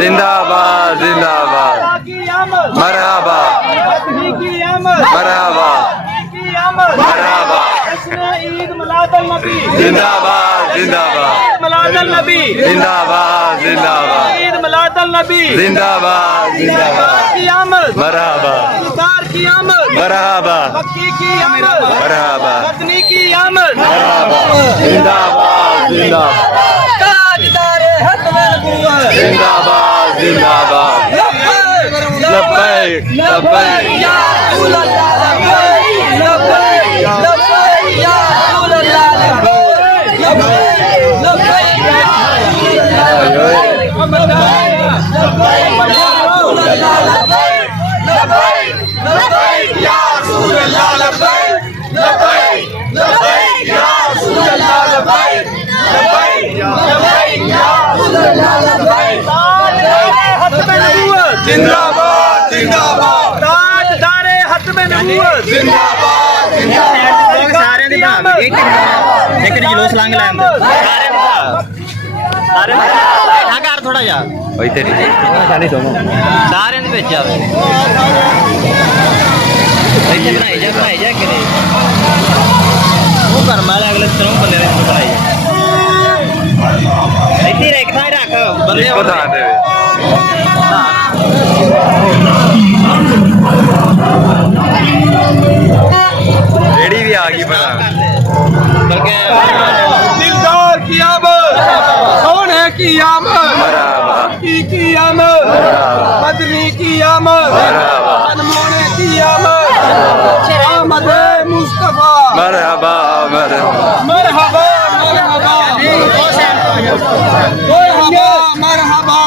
जिंदाबाद जिंदाबाद मरहबा मरहबा मरहबा ईद मिलादुल नबी जिंदाबाद जिंदाबाद मिलादुल नबी जिंदाबाद जिंदाबाद ईद मिलादुल नबी जिंदाबाद जिंदाबाद की आमद मरहबा इफ्तार की आमद मरहबा मक्की की आमद मरहबा मदनी की आमद मरहबा जिंदाबाद जिंदाबाद ताजदारे हतम नबूवत जिंदाबाद जिंदाबाद लब्बैक लब्बैक या रसूल अल्लाह लब्बैक लब्बैक या रसूल अल्लाह लब्बैक लब्बैक या रसूल अल्लाह लब्बैक लब्बैक या रसूल अल्लाह लब्बैक लब्बैक लब्बैक या रसूल अल्लाह लब्बैक लब्बैक लब्बैक या रसूल अल्लाह लब्बैक ताजदारे हतम नबूवत जिंदाबाद जिंदाबाद ताजदारे हतम नबूवत जिंदाबाद सारे दी बना एक जुलूस लांग लाए सारे बैठा कर थोड़ा जा ओए तेरी सारी दोनों सारे ने भेजा ਇੱਥੇ ਬਣਾਈ ਜਾ ਕਿਤੇ ਉਹ ਕਰ ਮਾਲਾ ਅਗਲੇ ਤਰ੍ਹਾਂ ਬੰਦੇ ਨੇ ਬਣਾਈ ਇੱਥੇ ਰੱਖ ਥਾਂ ਰੱਖ ਬੰਦੇ बता दे रेडी भी आ गई बता ਬਲਕਿ दिलदार की आमद सोने की आमद मरहबा की आमद मदनी की आमद अनमोने की आमद आमद मुस्तफा मरहबा मरहबा मरहबा मरहबा मरहबा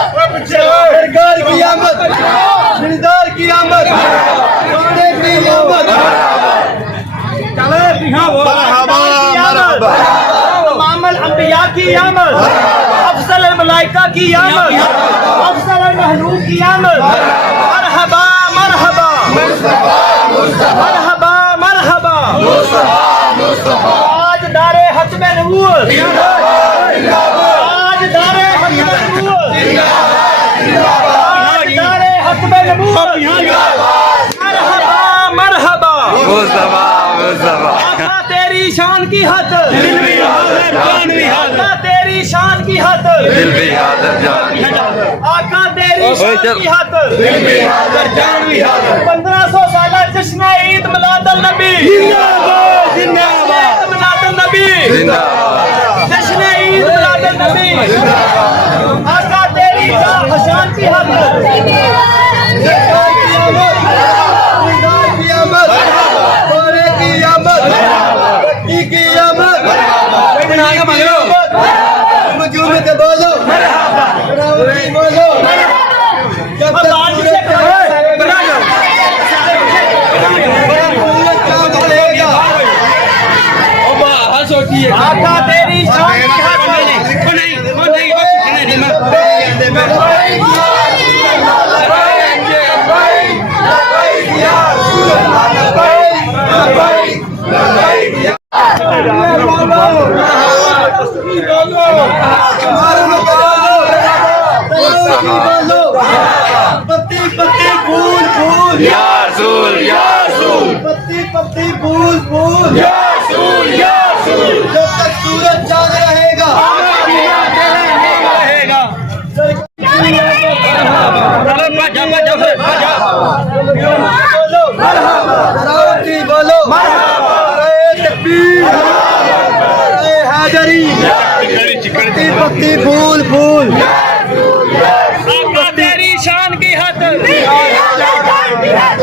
सरकार की आमद दिलदार की आमद सोने की आमद मरहबा मरहबा इमामुल अंबिया की आमद अफजल मलाइका की आमद अफजल महलूक की आमद मरहबा मरहबा मरहबा मरहबा ताजदारे हतम नबूवत ताजदारे हतम नबूवत ताजदारे हतम नबूवत मरहबा मरहबा मुस्तफा मुस्तफा आका तेरी शान की हद दिल भी हाजिर जान भी हाजिर आका तेरी शान की हद दिल भी हाजिर जान भी आका तेरी शान की हद दिल भी हाजिर जान भी हाजिर 1500 साल जश्न ईद मिलादुल नबी जिंदाबाद जिंदाबाद ईद मिलादुल नबी जिंदाबाद जश्न ईद मिलादुल नबी आका तेरी शान की हद सरकार की आमद दिलदार की आमद सोने की आमद की आमद मजूम के बोलो बोलो जब तक आका तेरी शान की हद पत्ती पत्ती फूल फूल या रसूल या रसूल पत्ती पत्ती फूल फूल या रसूल या रसूल जब तक सूरज चांद रहेगा रहेगा पत्ती फूल फूल आका तेरी शान की हद,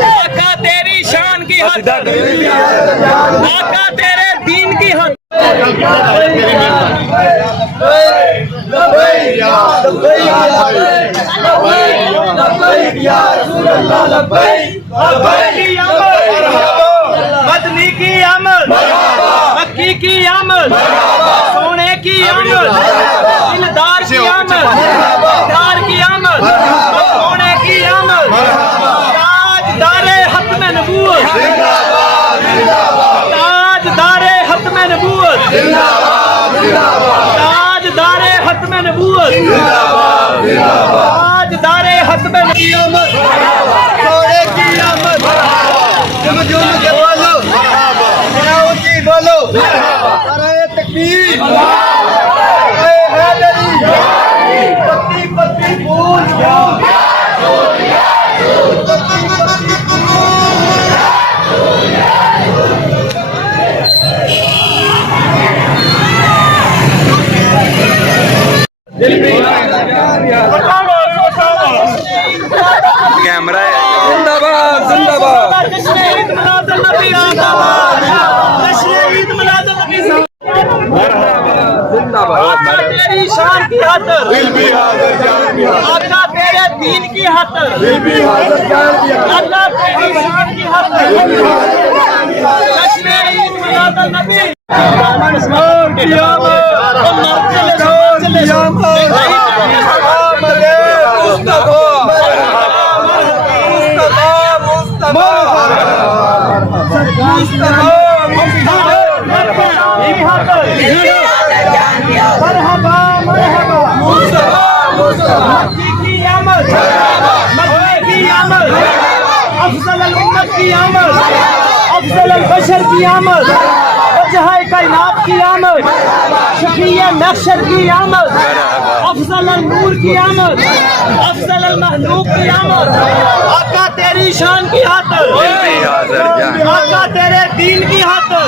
आका तेरी शान की हद, आका तेरे दीन की हद। मदनी की आमद, मक्की की आमद, सोने की आमद, दिलदार की आमद, दिलदार की आमद, सोने की आमद, ताजदारे खत्म नबूवत, ताजदारे खत्म नबूवत, ताजदारे खत्म नबूवत, ताजदारे खत्म नबूवत। सोने की आमद झुम झुम के बोलो जरा ऊंची बोलो नारे तकबीर ए हैदरी पत्ती पत्ती फूल फूल पत्ती पत्ती फूल कैमरा है जिंदाबाद जिंदाबाद जश्न ईद मिलादुन नबी जिंदाबाद, जश्न ईद मिलादुन नबी जिंदाबाद आका तेरी शान की खातिर, आका तेरे दीन की खातिर, आका तेरी शान की खातिर, जश्न ईद मिलादुन नबी मरहबा मरहबा मक्की की आमद, मक्की की आमद, अफजल अल उम्मत की आमद, अफजल अल बशर की आमद, वजह कायनात की आमद, शफीए महशर की आमद, अफजल अल नूर की आमद, अफजल अल महलूक की आमद। आका तेरी शान की खातिर, आका तेरे दीन की खातिर,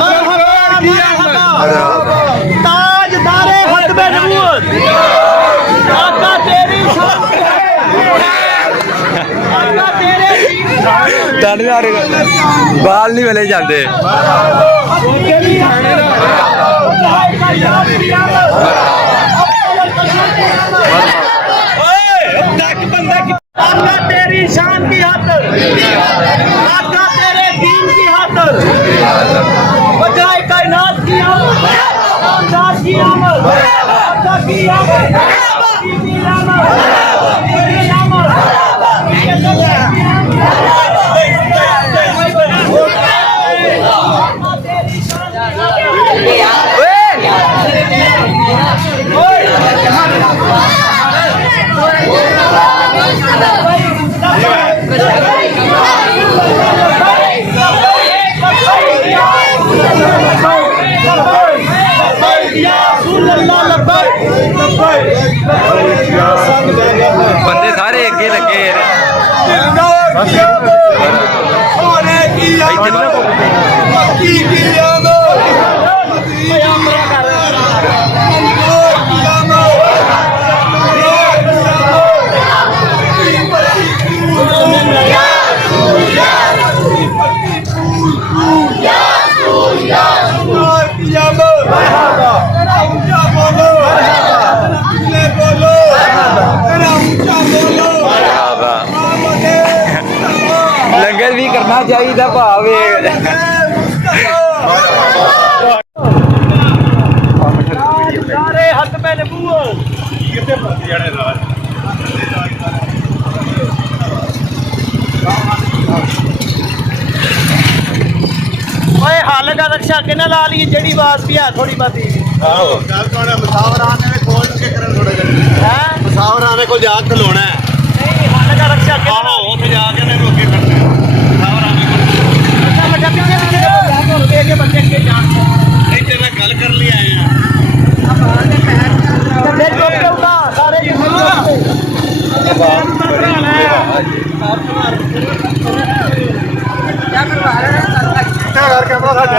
मरहबा मरहबा ताजदारे खत्म नबूवत, आका तेरी शान की खातिर, आका तेरे दीन की खातिर, बाल नहीं मिले जाते तेरी आमद, वजह कायनात की आमद, अफजल अल बशर की आमद। आका तेरी शान की खातिर, आका तेरे दीन की खातिर, वजह कायनात की आमद, शानदार की आमद, आका की आमद, की आमद, तेरी आमद, बंदे सारे अगे लगे सोने की आमद मक्की की आमद लंगर भी करना चाहिए भावे सारे हद में नबूवत ओए हाल का रक्षा किने ला ली जेड़ी बात भी है थोड़ी बाती है ਮੁਸਾਵਰਾਂ ਕੋਲ ਜਾ ਕੇ ਖਲੋਣਾ ਹੈ नहीं हाल का रक्षा किने ला ਆਹੋ ਉੱਥੇ ਜਾ ਕੇ ਨੇ ਰੋਕੇ ਕਰਨਾ ਮੁਸਾਵਰਾਂ अच्छा बच्चा पीछे पीछे दे के बच्चे के जान ਇੱਥੇ ਮੈਂ ਗੱਲ ਕਰਨ ਲਈ ਆਏ ਆ फिर चुप के उठा सारे ਕਰਕੇ ਆਪਣਾ ਸਾਡੇ